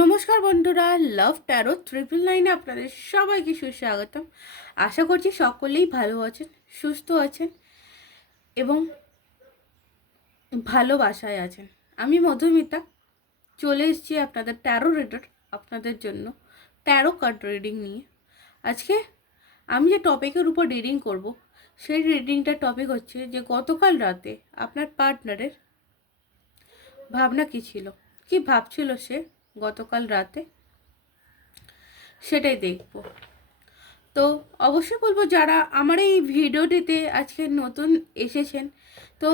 নমস্কার বন্ধুরা লাভ taro triple নাইনে আপনাদের সবাইকে সুস্বাগতম। আশা করছি সকলেই ভালো আছেন, সুস্থ আছেন এবং ভালোবাসায় আছেন। আমি মধুমিতা, চলে এসেছি আপনাদের ট্যারো রিডার আপনাদের জন্য ট্যারো কার্ড রিডিং নিয়ে। আজকে আমি যে টপিকের উপর রিডিং করব, সেই রিডিংটার টপিক হচ্ছে যে গতকাল রাতে আপনার পার্টনারের ভাবনা কী ছিল? কি ভাবছিল সে? গতকাল রাতে? সেটাই দেখব। তো অবশ্যই বলব যারা আমার এই ভিডিওটিতে আজকে নতুন এসেছেন, তো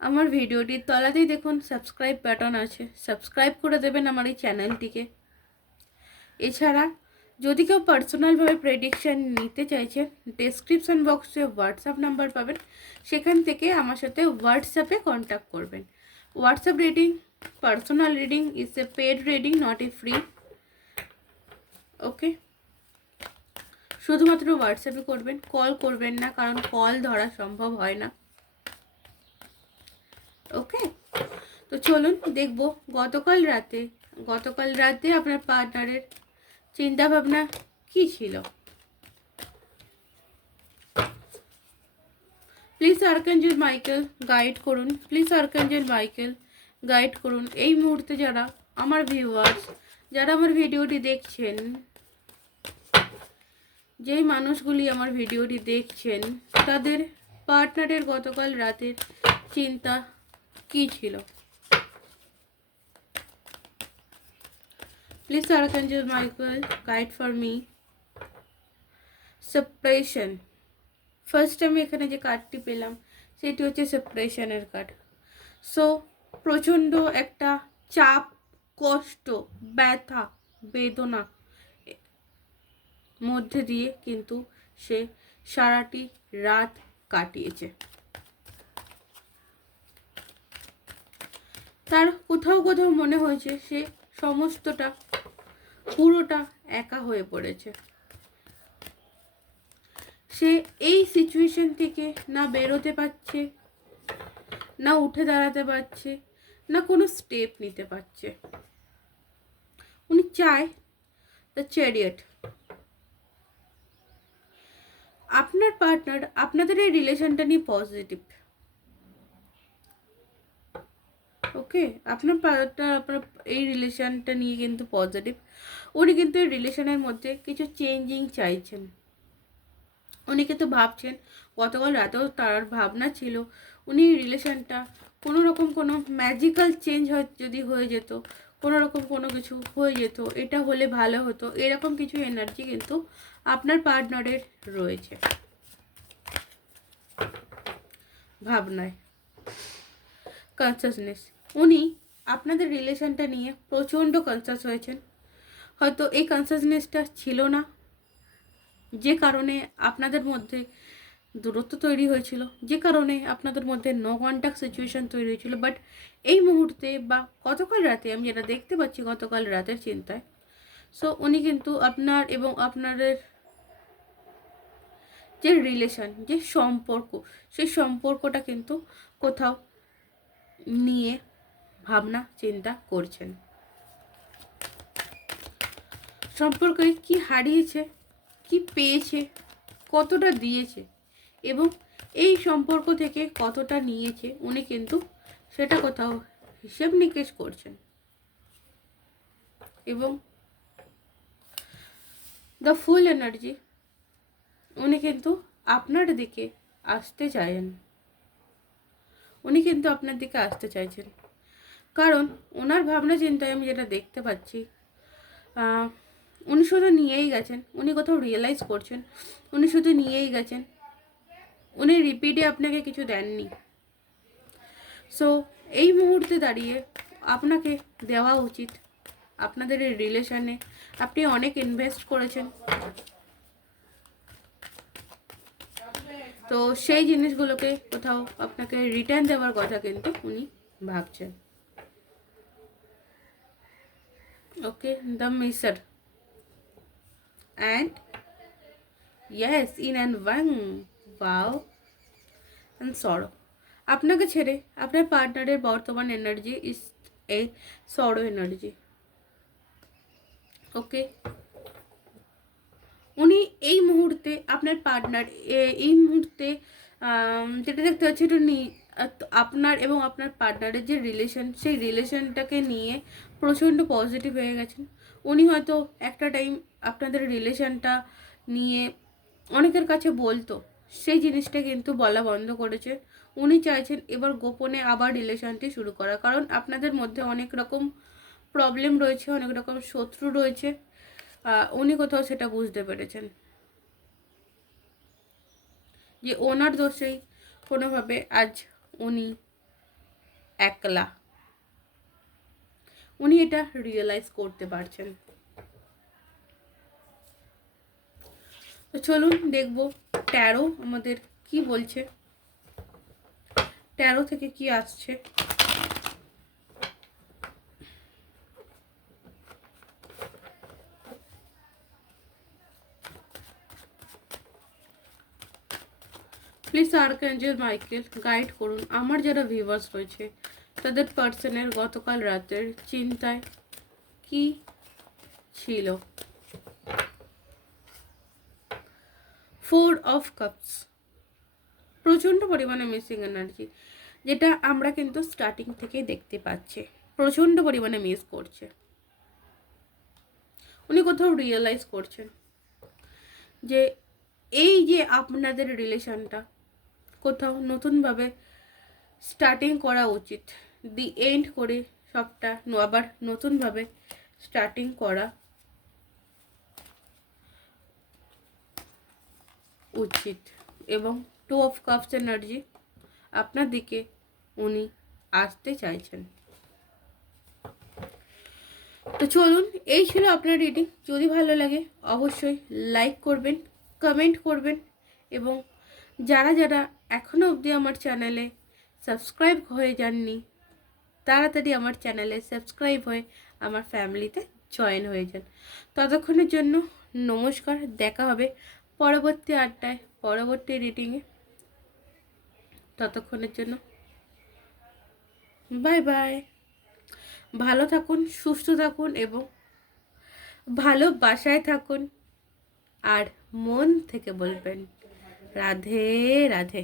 আমার ভিডিওটির তলাতেই দেখুন সাবস্ক্রাইব বাটন আছে। সাবস্ক্রাইব করে দেবেন আমার এই চ্যানেলটিকে এছাড়া যদি কেউ পার্সোনালভাবে প্রেডিকশান নিতে চাইছেন ডেসক্রিপশন বক্সে হোয়াটসঅ্যাপ নাম্বার পাবেন। সেখান থেকে আমার সাথে হোয়াটসঅ্যাপে কন্ট্যাক্ট করবেন। WhatsApp reading personal reading is a paid reading not a free okay শুধুমাত্র হোয়াটসঅ্যাপে করবেন কল করবেন না, কারণ কল ধরা সম্ভব হয় না। ওকে তো চলুন দেখব, গতকাল রাতে গতকাল রাতে আপনার পার্টনারের চিন্তা ভাবনা কি ছিল? প্লিজ আর্কাঞ্জেল মাইকেল গাইড করুন। প্লিজ আর্কাঞ্জেল মাইকেল গাইড করুন। এই মুহূর্তে যারা আমার ভিউয়ার্স যারা আমার ভিডিওটি দেখছেন, যেই মানুষগুলি আমার ভিডিওটি দেখছেন, তাদের পার্টনারের গতকাল রাতের চিন্তা কি ছিল? Please archangel Michael guide for me separation first আমি এখানে যে কার্ডটি পেলাম, সেটি হচ্ছে সেপারেশনের কার্ড সো প্রচণ্ড একটা চাপ, কষ্ট, ব্যথা, বেদনা মধ্যে দিয়ে কিন্তু সে সারাটি রাত কাটিয়েছে। তার কোথাও কোথাও মনে হয়েছে সে সমস্তটা, পুরোটা একা হয়ে পড়েছে। সে এই সিচুয়েশন থেকে না বেরোতে পারছে, না উঠে দাঁড়াতে পারছে না কোনো স্টেপ নিতে পারছে। উনি চায় দ্য চ্যারিয়ট আপনার পার্টনার আপনাদের এই রিলেশনটা নিয়ে পজিটিভ ওকে? আপনার পার্টনার আপনার এই রিলেশনটা নিয়ে কিন্তু পজিটিভ উনি কিন্তু এই রিলেশনের মধ্যে কিছু চেঞ্জিং চাইছেন। উনি কিন্তু ভাবছেন, গতকাল রাতেও তার ভাবনা ছিল। উনি রিলেশনটা কোনো রকম কোনো ম্যাজিক্যাল চেঞ্জ যদি হয়ে যেত কোনো রকম কোনো কিছু হয়ে যেত, এটা হলে ভালো হতো, এরকম কিছু এনার্জি কিন্তু আপনার পার্টনারের রয়েছে। ভাবনায়। কনসাসনেস উনি আপনাদের রিলেশনটা নিয়ে প্রচণ্ড কনসাস হয়েছেন। হয়তো এই কনসাসনেসটা ছিল না। যে কারণে আপনাদের মধ্যে দূরত্ব তৈরি হয়েছিল। যে কারণে আপনাদের মধ্যে নো কন্ট্যাক্ট সিচুয়েশন তৈরি হয়েছিল। বাট এই মুহূর্তে বা গতকাল রাতে, আমি যেটা দেখতে পাচ্ছি গতকাল রাতের চিন্তায় সো উনি কিন্তু আপনার এবং আপনাদের যে রিলেশন যে সম্পর্ক, সেই সম্পর্কটা কিন্তু কোথাও নিয়ে ভাবনা, চিন্তা করছেন। সম্পর্কে কি হারিয়েছে, কি পেয়েছে, কতটা দিয়েছে এবং এই সম্পর্ক থেকে কতটা নিয়েছে উনি কিন্তু সেটা কোথাও হিসেব নিকেশ করছেন। এবং দ্য ফুল এনার্জি উনি কিন্তু আপনার দিকে আসতে চাইছেন। উনি কিন্তু আপনার দিকে আসতে চাইছেন। কারণ ওনার ভাবনা চিন্তায় আমি যেটা দেখতে পাচ্ছি উনি শুধু নিয়েই গেছেন, উনি কোথাও রিয়েলাইজ করছেন, উনি শুধু নিয়েই গেছেন। উনি রিপিটে আপনাকে কিছু দেননি সো এই মুহূর্তে দাঁড়িয়ে আপনাকে দেওয়া উচিত আপনাদের এই রিলেশনে আপনি অনেক ইনভেস্ট করেছেন তো সেই জিনিসগুলোকে কোথাও আপনাকে রিটার্ন দেওয়ার কথা কিন্তু উনি ভাবছেন okay the miser and, yes, in and one. Wow and sorrow. আপনাকে ছেড়ে আপনার পার্টনারের বর্তমান এনার্জি ইজ এ সরো এনার্জি ওকে উনি এই মুহূর্তে আপনার পার্টনার এই মুহূর্তে যেটা দেখতে পাচ্ছি একটু নি- আপনার এবং আপনার পার্টনারের যে রিলেশন সেই রিলেশনটাকে নিয়ে প্রচণ্ড পজিটিভ হয়ে গেছেন। উনি হয়তো একটা টাইম আপনাদের রিলেশনটা নিয়ে অনেকের কাছে বলতো সেই জিনিসটা কিন্তু বলা বন্ধ করেছে। উনি চাইছেন এবার গোপনে আবার রিলেশনটি শুরু করা। কারণ আপনাদের মধ্যে অনেক রকম প্রবলেম রয়েছে, অনেক রকম শত্রু রয়েছে। উনি কোথাও সেটা বুঝতে পেরেছেন। যে ওনার দোষেই কোনোভাবে আজ উনি একলা। উনি এটা রিয়েলাইজ করতে পারছেন। তো চলুন দেখব ট্যারো আমাদের কি বলছে। ট্যারো থেকে কি আসছে? প্লিজ আর্কাঞ্জেল মাইকেল, গাইড করুন। আমার যারা ভিউয়ার্স রয়েছে, তাদের পার্সনের গতকাল রাতের চিন্তায় কি ছিল? ফোর অফ কাপস প্রচণ্ড পরিমাণে মিসিং এনার্জি যেটা আমরা কিন্তু স্টার্টিং থেকেই দেখতে পাচ্ছি। প্রচণ্ড পরিমাণে মিস করছে। উনি কোথাও রিয়েলাইজ করছেন যে এই যে আপনাদের রিলেশনটা কোথাও নতুনভাবে স্টার্টিং করা উচিত। দি এন্ড করে সবটা আবার নতুনভাবে স্টার্টিং করা উচিত এবং টু অফ কাপস এনার্জি আপনার দিকে উনি আসতে চাইছেন। তো চলুন, এই ছিল আপনার রিডিং যদি ভালো লাগে, অবশ্যই লাইক করবেন কমেন্ট করবেন এবং যারা যারা এখনও অবধি আমার চ্যানেলে সাবস্ক্রাইব হয়ে যাননি, তাড়াতাড়ি আমার চ্যানেলে সাবস্ক্রাইব হয়ে আমার ফ্যামিলিতে জয়েন হয়ে যান। ততক্ষণের জন্য নমস্কার, দেখা হবে পরবর্তী আড্ডায়, পরবর্তী রিডিংয়ে ততক্ষণের জন্য। বাই বাই ভালো থাকুন, সুস্থ থাকুন এবং ভালো বাসায় থাকুন। আর মন থেকে বলবেন, রাধে রাধে।